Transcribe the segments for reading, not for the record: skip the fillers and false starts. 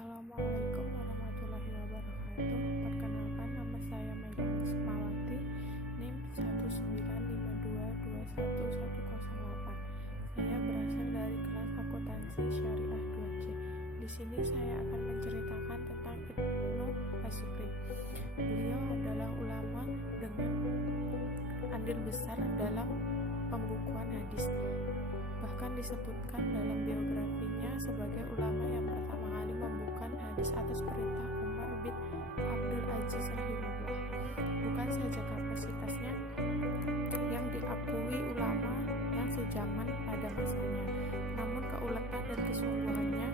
Assalamualaikum warahmatullahi wabarakatuh. Perkenalkan, nama saya Megan Sukmawati, NIM 19522110108. Saya berasal dari kelas akuntansi syariah 2C. Di sini saya akan menceritakan tentang Ibnu Az-Zuhri. Beliau adalah ulama dengan andil besar dalam pembukuan hadis. Bahkan disebutkan dalam biografinya sebagai ulama yang pertama kali membukukan hadis atas perintah Umar bin Abdul Aziz rahimahullah. Bukan saja kapasitasnya yang diakui ulama yang sejaman pada masanya, namun keuletan dan kesungguhannya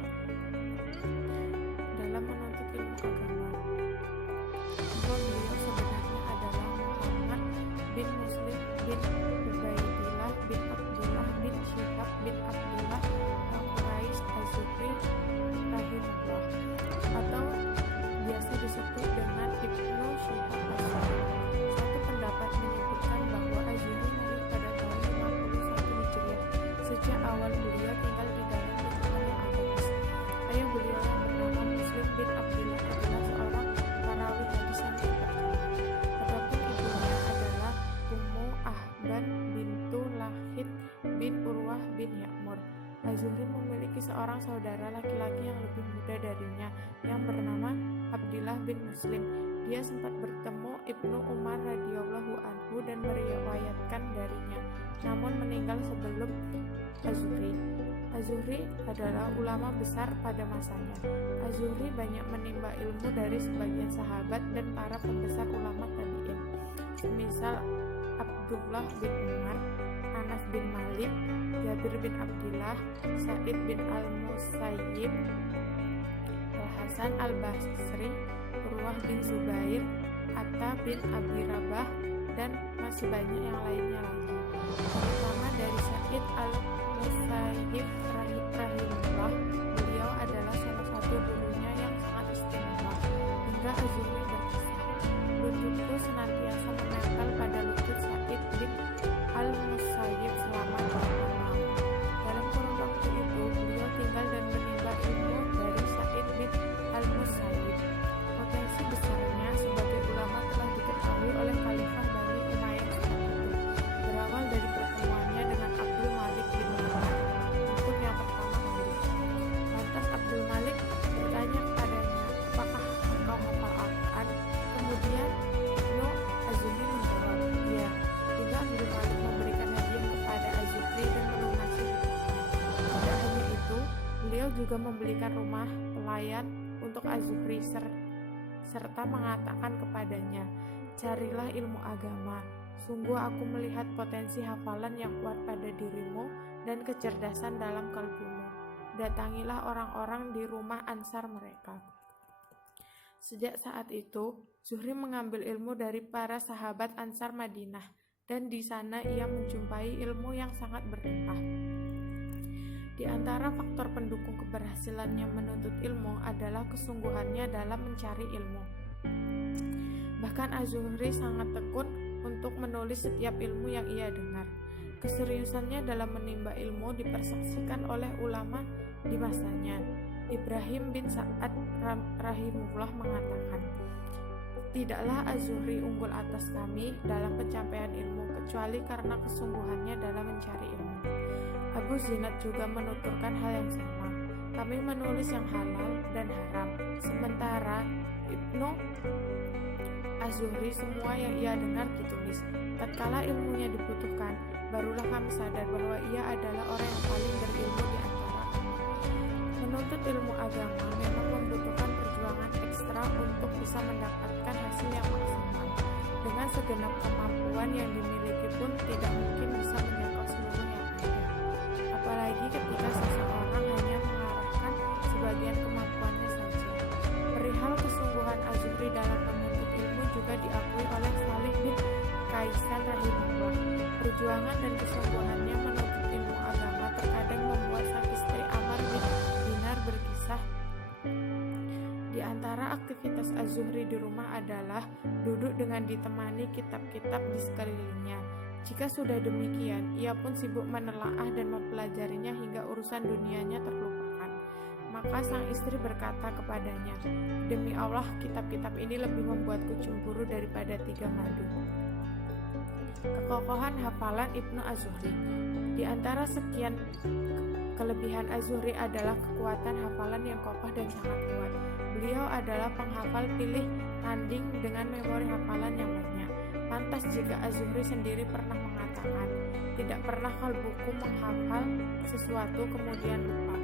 dalam menuntut ilmu agama. Bahwa beliau sebenarnya adalah Muhammad bin Muslim bin Ubaidillah bin Abdullah bin Syihab bin Abdullah al-Quraish Az-Zuhri rahimahullah, atau biasa disebut dengan Ibnu Syihab Az-Zuhri. Satu pendapat menyebutkan bahwa Az-Zuhri lahir pada tahun 51 Hijriah. Sejak awal beliau tinggal di dalam lingkungan yang agamis. Ayah beliau yang bernama Muslim bin Abdullah adalah seorang perawi hadis yang terpercaya. Adapun ibunya adalah Ummu Ahban bintu Lahid bin Urwah bin Ya'mur. Az-Zuhri memiliki seorang saudara laki-laki yang lebih muda darinya yang bernama Abdillah bin Muslim. Dia sempat bertemu Ibnu Umar radhiyallahu anhu dan meriwayatkan darinya, namun meninggal sebelum Az-Zuhri. Az-Zuhri adalah ulama besar pada masanya. Az-Zuhri banyak menimba ilmu dari sebagian sahabat dan para pembesar ulama tabi'in, semisal Abdullah bin Umar, Anas bin Malik, Jabir bin Abdullah, Sa'id bin Al-Musayyib, Al-Hasan Al-Basri, Urwah bin Zubair, Atta bin Abi Rabah, dan masih banyak yang lainnya lagi. Terutama dari Sa'id Al-Musayyib rahimahullah, beliau adalah salah satu gurunya yang sangat istimewa. Hingga Az-Zuhri berkisah, lututku senantiasa menempel pada lutut Sa'id bin Al-Musayyib selama 2 tahun. Dalam kurun waktu itu, beliau tinggal dan menimba ilmu dari Sa'id bin Al-Musayyib. Potensi besarnya sebagai ulama telah diketahui oleh Khalifah Bani Umayyah saat itu, berawal dari pertemuannya dengan Abdul Malik bin Marwan untuk yang pertama kali. Lantas Abdul Malik bertanya kepadanya, "Apakah engkau hafal Al-Quran?" Kemudian Ibnu Az-Zuhri menjawab, "Iya." Hingga Abdul Malik memberikan hadiah kepada Az-Zuhri dan melunasi hutangnya. Tidak hanya itu, beliau juga membelikan rumah pelayan untuk Az-Zuhri serta mengatakan kepadanya, "Carilah ilmu agama. Sungguh aku melihat potensi hafalan yang kuat pada dirimu dan kecerdasan dalam kalbumu. Datangilah orang-orang di rumah Ansar mereka." Sejak saat itu, Zuhri mengambil ilmu dari para sahabat Ansar Madinah, dan di sana ia menjumpai ilmu yang sangat berlimpah. Di antara faktor pendukung keberhasilannya menuntut ilmu adalah kesungguhannya dalam mencari ilmu. Bahkan Az-Zuhri sangat tekun untuk menulis setiap ilmu yang ia dengar. Keseriusannya dalam menimba ilmu dipersaksikan oleh ulama di masanya. Ibrahim bin Sa'ad rahimahullah mengatakan, "Tidaklah Az-Zuhri unggul atas kami dalam pencapaian ilmu kecuali karena kesungguhannya dalam mencari ilmu." Abu Zinad juga menuturkan hal yang sama. "Kami menulis yang halal dan haram, sementara Ibnu Az-Zuhri semua yang ia dengar ditulis. Tatkala ilmunya dibutuhkan, barulah kami sadar bahwa ia adalah orang yang paling berilmu di antara kami." Menuntut ilmu agama memang membutuhkan perjuangan ekstra untuk bisa mendapatkan hasil yang maksimal. Dengan segenap kemampuan yang dimiliki pun tidak mungkin bisa menjangkau seluruh yang ada. Apalagi ketika seseorang hanya mengarahkan sebagian kemampuannya saja. Perihal kesungguhan Az-Zuhri dalam menuntut ilmu juga diakui oleh Salih bin Kaisan rahimahullah. Perjuangan dan kesungguhannya menuntut ilmu agama terkadang membuat sang istri Amar bin Dinar berkisah, "Di antara aktivitas Az-Zuhri di rumah adalah duduk dengan ditemani kitab-kitab di sekelilingnya. Jika sudah demikian, ia pun sibuk menelaah dan mempelajarinya hingga urusan dunianya terlupakan. Maka sang istri berkata kepadanya, "Demi Allah, kitab-kitab ini lebih membuatku cemburu daripada 3 madu." Kekokohan hafalan Ibnu Az-Zuhri. Di antara sekian kelebihan Az-Zuhri adalah kekuatan hafalan yang kokoh dan sangat kuat. Beliau adalah penghafal pilih tanding dengan memori hafalan yang banyak. Pantas jika Az-Zuhri sendiri pernah mengatakan, "Tidak pernah kalbuku menghafal sesuatu kemudian lupa."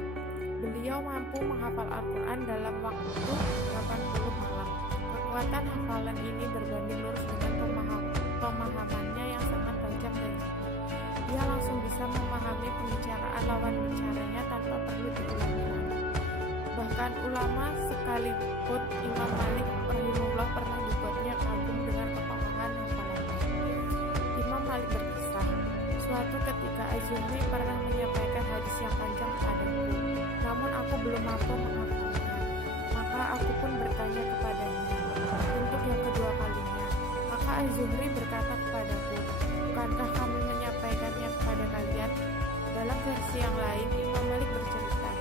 Beliau mampu menghafal Al-Quran dalam waktu 80 malam. Kekuatan hafalan ini berbanding lurus dengan pemahamannya yang sangat tajam dan cepat. Dia langsung bisa memahami pembicaraan lawan bicaranya tanpa perlu diulang-ulang. Bahkan ulama sekalipun Imam Malik rahimahullah pernah dibuatnya kagum dengan kekokohan hafalannya. Imam Malik berkisah, "Suatu ketika Az-Zuhri pernah menyampaikan hadis yang panjang padaku, namun aku belum mampu menghafalnya. Maka aku pun bertanya kepadanya untuk yang kedua kalinya. Maka Az-Zuhri berkata kepadaku, 'Bukankah kami menyampaikannya kepada kalian?' Dalam versi yang lain, Imam Malik bercerita,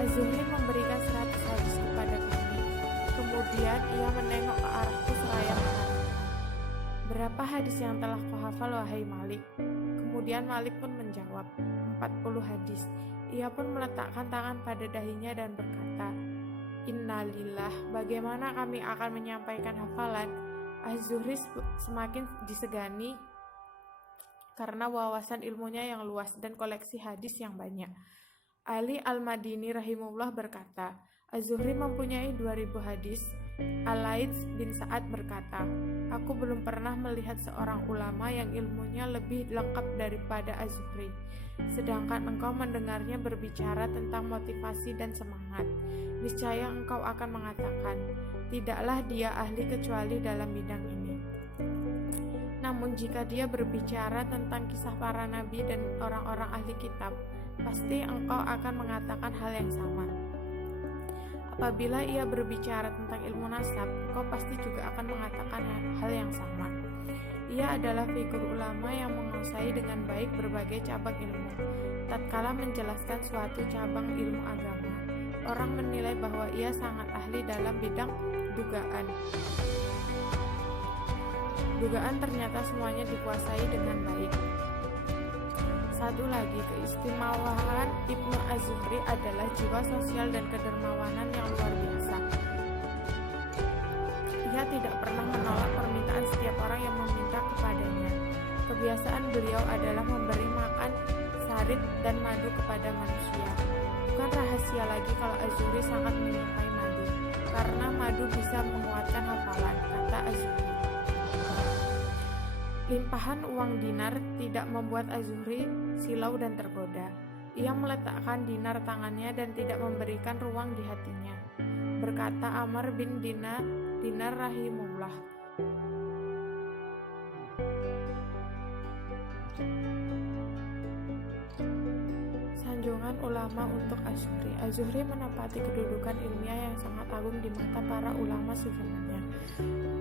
Az-Zuhri memberikan 100 hadis kepada kami. Kemudian ia menengok ke arahku seraya mengatakan, 'Berapa hadis yang telah kau hafal, wahai Malik?' Kemudian Malik pun menjawab, 40 hadis. Ia pun meletakkan tangan pada dahinya dan berkata, 'Innalillah, bagaimana kami akan menyampaikan hafalan?' Az-Zuhri semakin disegani karena wawasan ilmunya yang luas dan koleksi hadis yang banyak. Ali Al-Madini rahimahullah berkata, Az-Zuhri mempunyai 2000 hadis. Al-Laits bin Sa'ad berkata, "Aku belum pernah melihat seorang ulama yang ilmunya lebih lengkap daripada Az-Zuhri. Sedangkan engkau mendengarnya berbicara tentang motivasi dan semangat. Niscaya engkau akan mengatakan, tidaklah dia ahli kecuali dalam bidang ini. Namun jika dia berbicara tentang kisah para nabi dan orang-orang ahli kitab, pasti engkau akan mengatakan hal yang sama. Apabila ia berbicara tentang ilmu nasab, engkau pasti juga akan mengatakan hal yang sama. Ia adalah figur ulama yang menguasai dengan baik berbagai cabang ilmu. Tatkala menjelaskan suatu cabang ilmu agama, orang menilai bahwa ia sangat ahli dalam bidang dugaan. Dugaan ternyata semuanya dikuasai dengan baik." Satu lagi, keistimewaan Ibnu Az-Zuhri adalah jiwa sosial dan kedermawanan yang luar biasa. Ia tidak pernah menolak permintaan setiap orang yang meminta kepadanya. Kebiasaan beliau adalah memberi makan sarit dan madu kepada manusia. Bukan rahasia lagi kalau Az-Zuhri sangat menyukai madu, karena madu bisa menguatkan hafalan, kata Az-Zuhri. Limpahan uang dinar tidak membuat Az-Zuhri silau dan tergoda. Ia meletakkan dinar tangannya dan tidak memberikan ruang di hatinya. Berkata Amr bin Dinar rahimullah, sanjungan ulama untuk Az-Zuhri. Az-Zuhri menempati kedudukan ilmiah yang sangat agung di mata para ulama sezamannya.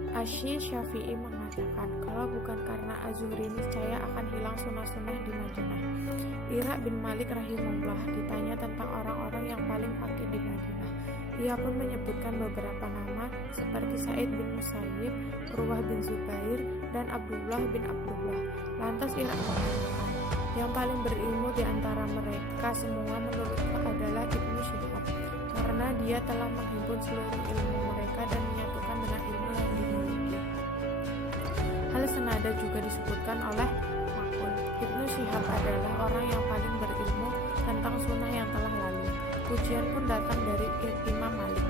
Asy-Syafi'i mengatakan, kalau bukan karena Az-Zuhri niscaya akan hilang sunnah-sunnah di Madinah. Ira bin Malik rahimahullah ditanya tentang orang-orang yang paling fakih di Madinah. Ia pun menyebutkan beberapa nama seperti Sa'id bin Musayyib, Urwah bin Zubair, dan Abdullah bin Abdullah. Lantas Ira mengatakan, yang paling berilmu di antara mereka semua menurutku adalah Ibnu Syihab, karena dia telah menghimpun seluruh ilmu mereka dan menyatukan dengan ilmu yang dimiliki. Hal senada juga disebutkan oleh Makul. Ibnu Syihab adalah orang yang paling berilmu tentang sunnah yang telah lalu. Pujian pun datang dari Imam Malik.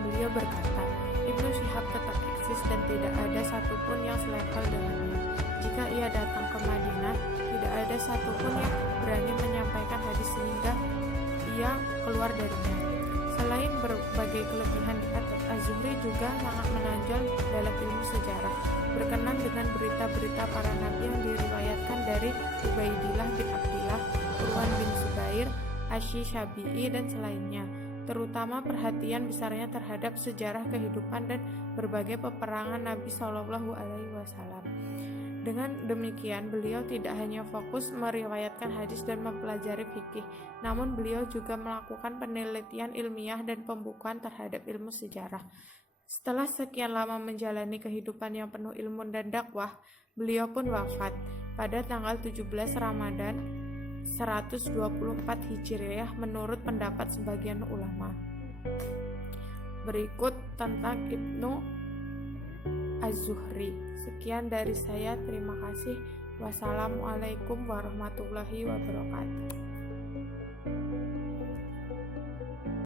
Beliau berkata, Ibnu Syihab tetap eksis dan tidak ada satupun yang selevel dengannya. Jika ia datang ke Madinah, tidak ada satupun yang berani menyampaikan hadis sehingga ia keluar darinya. Selain berbagai kelebihan di atas, Az-Zuhri juga sangat menonjol dalam ilmu sejarah, berkenan dengan berita-berita para nabi yang diriwayatkan dari Ubaidillah bin Abdillah, Urwan bin Zubair, Asy-Syafi'i dan selainnya, terutama perhatian besarnya terhadap sejarah kehidupan dan berbagai peperangan Nabi SAW. Dengan demikian, beliau tidak hanya fokus meriwayatkan hadis dan mempelajari fikih, namun beliau juga melakukan penelitian ilmiah dan pembukuan terhadap ilmu sejarah. Setelah sekian lama menjalani kehidupan yang penuh ilmu dan dakwah, beliau pun wafat pada tanggal 17 Ramadan 124 Hijriah menurut pendapat sebagian ulama. Berikut tentang Ibnu Az-Zuhri. Sekian dari saya, terima kasih. Wassalamualaikum warahmatullahi wabarakatuh.